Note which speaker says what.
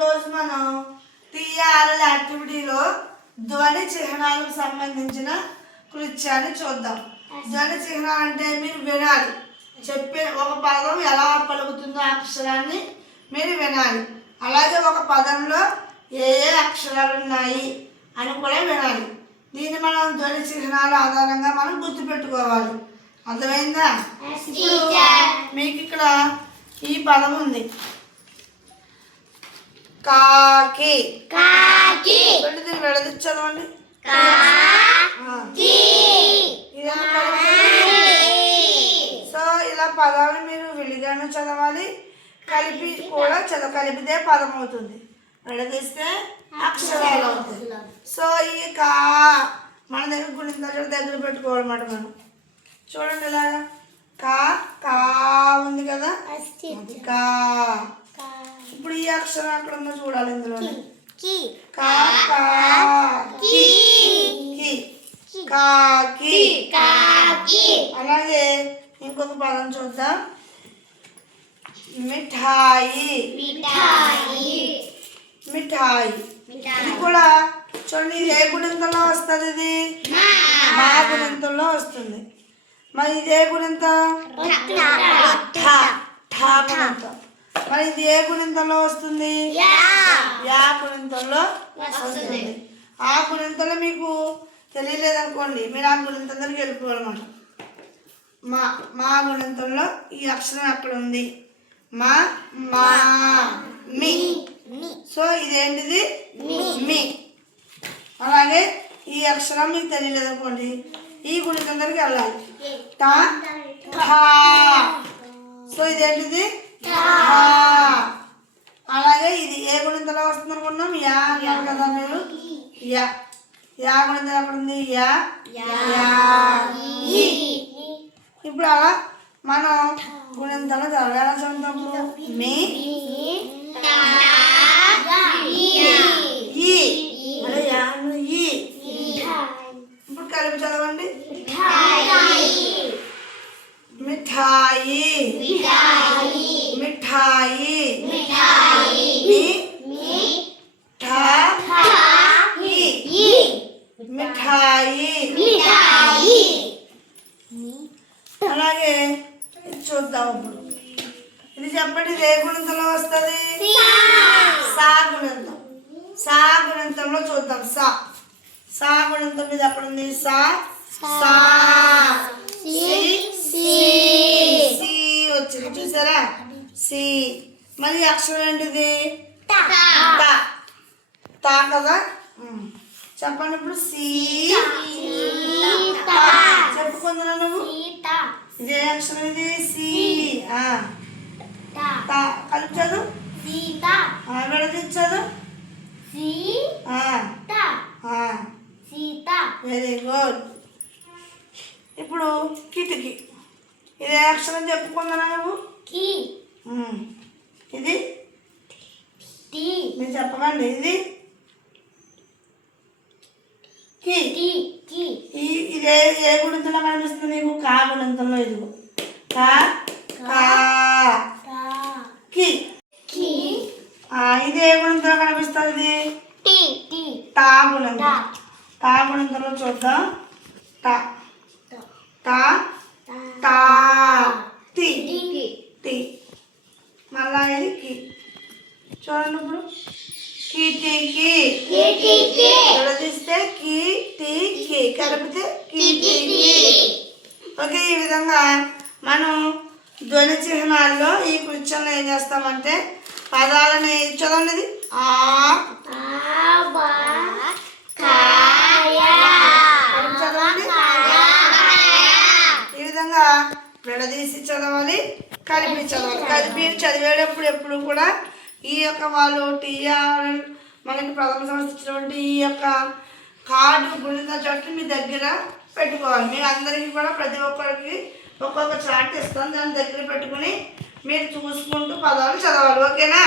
Speaker 1: ఈరోజు మనం టీఆర్ఎల్ యాక్టివిటీలో ధ్వని చిహ్నాలకు సంబంధించిన కృత్యాన్ని చూద్దాం. ధ్వని చిహ్నాలు అంటే మీరు వినాలి. చెప్పే ఒక పదం ఎలా పలుకుతుందో అక్షరాన్ని మీరు వినాలి. అలాగే ఒక పదంలో ఏ ఏ అక్షరాలు ఉన్నాయి అని కూడా వినాలి. దీన్ని మనం ధ్వని చిహ్నాల ఆధారంగా మనం గుర్తుపెట్టుకోవాలి. అర్థమైందా? ఇప్పుడు మీకు ఇక్కడ ఈ పదం ఉంది. కాకి.
Speaker 2: కాకి.
Speaker 1: రెండు దీన్ని విడదీసి చదవండి. సో ఇలా పదాలు మీరు విడిగాను చదవాలి. కలిపి కూడా చదవ కలిపితే పదం అవుతుంది. విడదీస్తే అక్షరాలు అవుతాయి. సో ఈ కా మన దగ్గర గుణింత దగ్గర పెట్టుకోవాలన్నమాట మనం. చూడండి ఇలాగా కా కా ఉంది కదా? కా. ఇప్పుడు ఈ అక్షరం అక్కడ ఉందో చూడాలి ఇందులో అలాగే ఇంకొక పదం చూద్దాం. మిఠాయి.
Speaker 2: మిఠాయి.
Speaker 1: మిఠాయి. ఇది కూడా చూడండి ఇది ఏ గుణింతంలో వస్తుంది ఇది? మా. గుణింతంలో వస్తుంది. మరి ఇది గుణింతం? గుణింతం. మరి ఇది ఏ గుణింతంలో వస్తుంది? యా. గుణింతంలో వస్తుంది. ఆ గుణింతంలో మీకు తెలియలేదనుకోండి మీరు ఆ గుణింతం దగ్గరికి వెళ్ళిపోవాలన్నమాట మా మా గుణింతంలో ఈ అక్షరం అక్కడ ఉంది. మా మా మీ. సో ఇదేంటిది? మీ. అలాగే ఈ అక్షరం మీకు తెలియలేదు అనుకోండి ఈ గుణితం దగ్గరికి వెళ్ళాలి టా సో ఇదేంటిది ఠా అలాగే ఇది ఏ గుణితంలో వస్తుంది అనుకున్నాం యా అన్నారు కదా మీరు? యా. యా గుణితం ఎక్కడ ఉంది యా. ఇప్పుడు అలా మనం గుణింతంలో చదువుతాం ఇప్పుడు? మీ ఈ అదే యాను ఈ ఇప్పుడు కలిపి చదవండి మిఠాయి మిఠాయి మీ ఠా ఈ మిఠాయి అలాగే ఇది చూద్దాం ఇప్పుడు ఇది చెప్పండి ఇది ఏ గుణితంలో వస్తుంది? సా గుణితం. సా గుణితంలో చూద్దాం సా. సా గుణితం మీద ఎక్కడ ఉంది? సా. సా. వచ్చింది. చూసారా? సి. మరి అక్షరం ఏంటిది? తా. తా. కదా. చెప్పండి ఇప్పుడు. సి. చెప్పుకుందా నువ్వు. ఇదే అక్షరం ఇది. సి. కలిపి చదువు ఆ, విడదీసి చదువు వెరీ గుడ్. ఇప్పుడు కిటికీ. ఇదే అక్షరం చెప్పుకుందా నువ్వు? ఉమ్. ఇది? మీరు చెప్పకండి. ఇది? కి. ఇదే ఏ గుణితంలో కనిపిస్తుంది నీకు? కా గుణితంలో ఇదిగో. కా కా. కి. ఆ, ఇది ఏ గుణితంలో కనిపిస్తుంది? టా గుణితం. టా గుణితంలో చూద్దాం. టా. టా. టా. తి తి మళ్ళా ఇది కి. చూడండి ఇప్పుడు. కీటికి విడదీస్తే కీ టీ కి. కలిపితే కీటికి ఓకే ఈ విధంగా మనం ధ్వని చిహ్నాల్లో ఈ కృత్యంలో ఏం చేస్తామంటే పదాలని చదవండి ఆ. ఈ విధంగా విడదీసి చదవాలి కలిపి చదవాలి. కలిపి చదివేటప్పుడు ఎప్పుడు కూడా ఈ యొక్క వాళ్ళు టీఆర్ మనకి ప్రథమ సంస్థ ఇచ్చినటువంటి ఈ యొక్క కార్డు గుణిత చట్టు మీ దగ్గర పెట్టుకోవాలి. మీ అందరికీ కూడా ప్రతి ఒక్కరికి ఒక్కొక్క చార్ట్ ఇస్తాం దాన్ని దగ్గర పెట్టుకుని మీరు చూసుకుంటూ పదాలు చదవాలి ఓకేనా?